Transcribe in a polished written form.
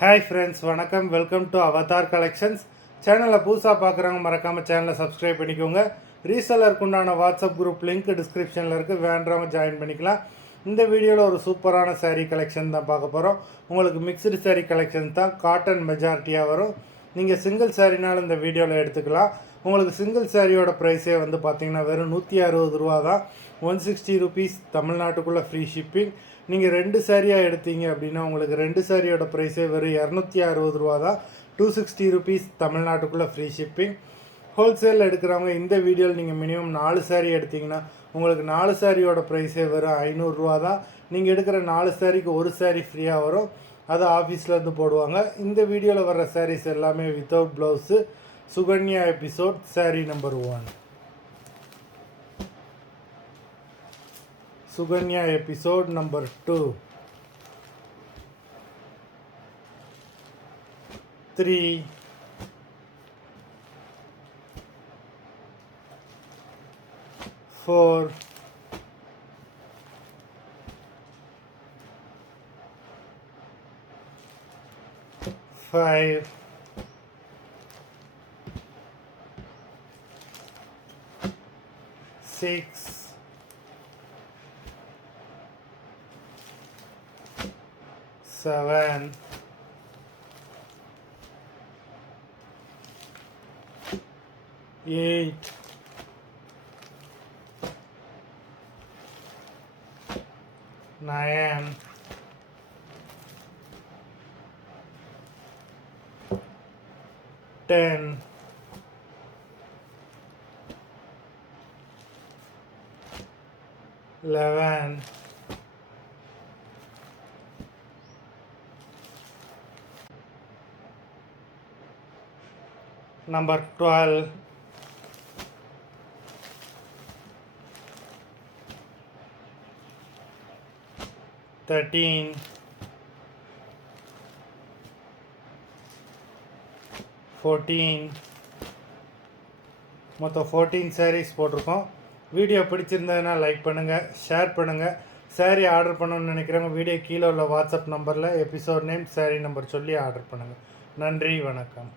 Hi friends, வணக்கம். Welcome to Avatar collections. சேனலை புதுசாக பார்க்குறவங்க மறக்காமல் சேனலை சப்ஸ்கிரைப் பண்ணிக்கோங்க. ரீசெல்லருக்கு உண்டான வாட்ஸ்அப் குரூப் லிங்க் டிஸ்கிரிப்ஷனில் இருக்குது, வேண்டவங்க ஜாயின் பண்ணிக்கலாம். இந்த வீடியோவில் ஒரு சூப்பரான saree கலெக்ஷன் தான் பார்க்க போகிறோம். உங்களுக்கு மிக்சடு saree கலெக்ஷன் தான், காட்டன் மெஜாரிட்டியாக வரும். நீங்கள் சிங்கிள் சாரினாலும் இந்த வீடியோவில் எடுத்துக்கலாம். உங்களுக்கு சிங்கிள் சாரியோட ப்ரைஸே வந்து பார்த்திங்கன்னா வெறும் 160 ரூபா தான். 160 ருபீஸ் தமிழ்நாட்டுக்குள்ளே ஃப்ரீ ஷிப்பிங். நீங்கள் 2 சாரியாக எடுத்தீங்க அப்படின்னா உங்களுக்கு 2 சாரியோட ப்ரைஸே வெறும் 260 ரூபா தான். 260 ருபீஸ் தமிழ்நாட்டுக்குள்ளே ஃப்ரீ ஷிப்பிங். ஹோல்சேலில் எடுக்கிறவங்க இந்த வீடியோவில் நீங்கள் மினிமம் 4 சாரி எடுத்திங்கன்னா உங்களுக்கு 4 சாரியோட ப்ரைஸே வெறும் 500 ரூபா தான். நீங்கள் எடுக்கிற 4 சாரிக்கு ஒரு சாரி ஃப்ரீயாக வரும், அது ஆஃபீஸ்லேருந்து போடுவாங்க. இந்த வீடியோவில் வர்ற சாரீஸ் எல்லாமே without blouse. Sukanya episode sorry number 1. Suganya episode number 2, 3, 4, 5, 6, 7, 8, 9, 10, 11, 12, 13, 14. மொத்தம் 14 sarees போட்டிருக்கோம். வீடியோ பிடிச்சிருந்ததுன்னா லைக் பண்ணுங்கள், ஷேர் பண்ணுங்கள். சாரீ ஆர்டர் பண்ணணும்னு நினைக்கிறவங்க வீடியோ கீழே உள்ள வாட்ஸ்அப் நம்பரில் எபிசோட் நேம், சாரீ நம்பர் சொல்லி ஆர்டர் பண்ணுங்கள். நன்றி, வணக்கம்.